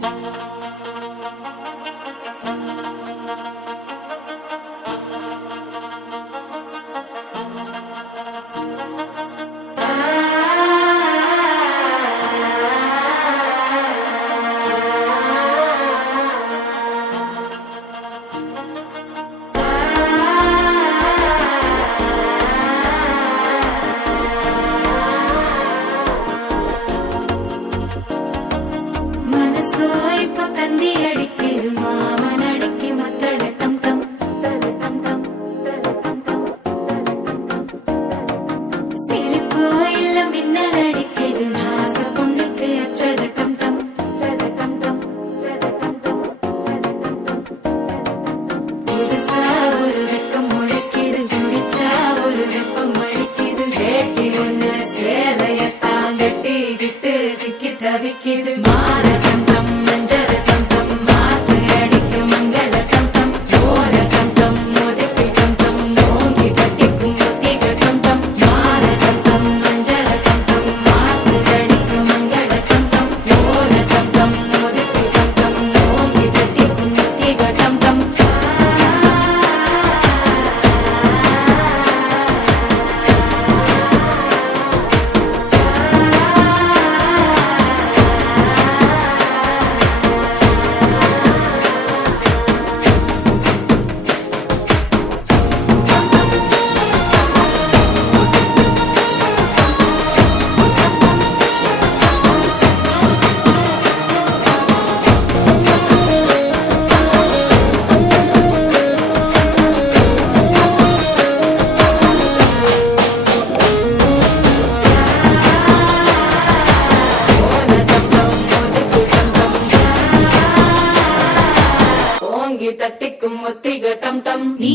Música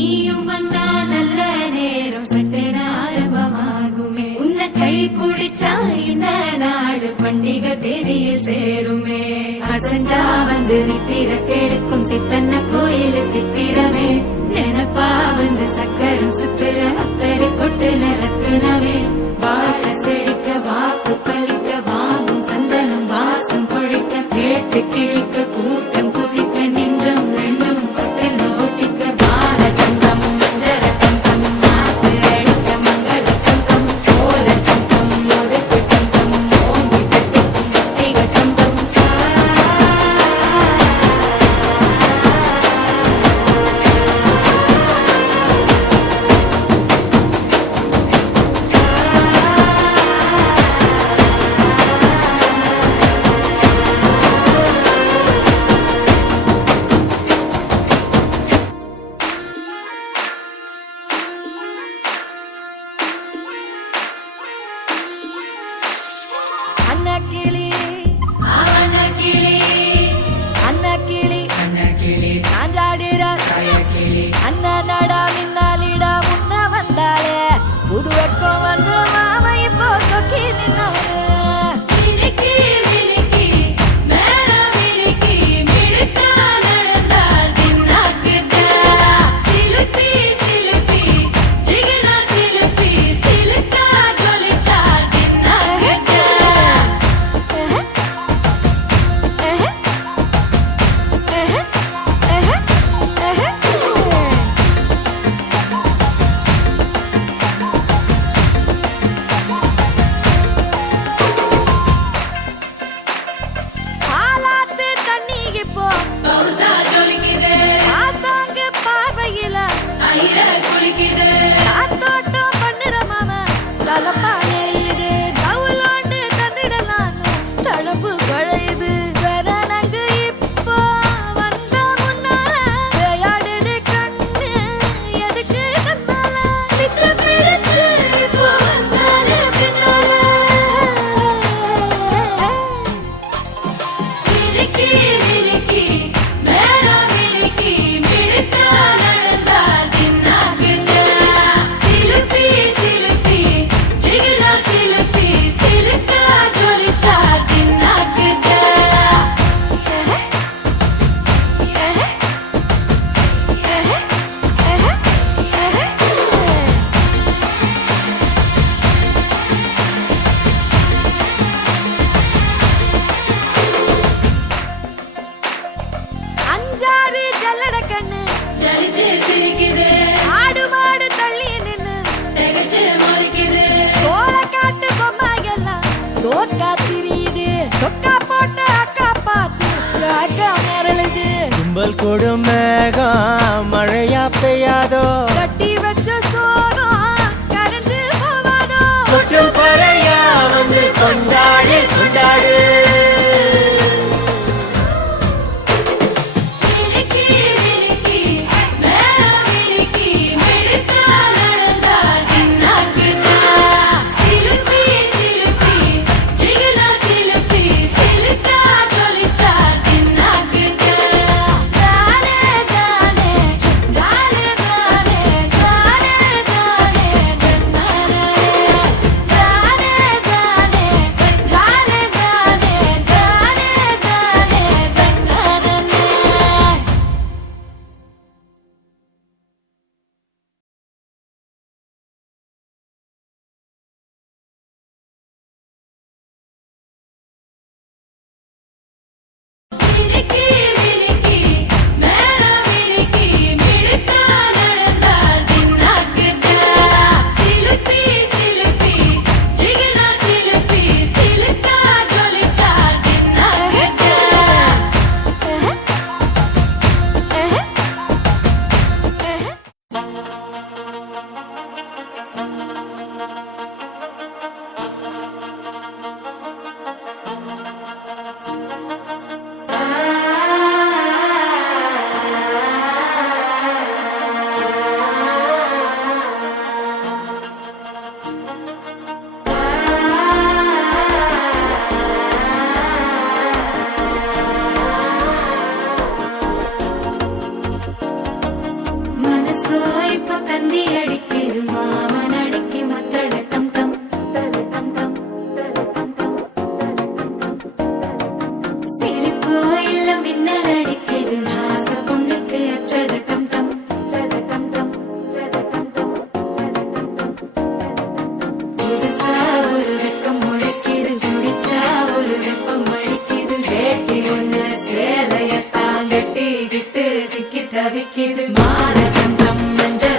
நீயும் வந்தா நல்ல நேரம் சட்டென ஆரம்பமாகுமே உன்னை கை பிடிச்சா இந்த நாடு பண்டிகை தேதியில் சேருமே அசஞ்சா வந்து நித்திர கெடுக்கும் சித்தன்ன கோயில் சித்திரமே நினப்பா வந்து சக்கரம் சுத்துற echo under கொக்கா போட்டு அக்கா பார்த்து அக்கா மிரளுது. கும்பல் கொடும் மேகம் மழையா பெய்யாதோ? கட்டி வச்ச சோகம் கரைஞ்சு போவாதோ? வந்து கொண்டாடு கொண்டாடு. சிக்கி தவிக்கிது. மாலை கண்டம் மஞ்சள்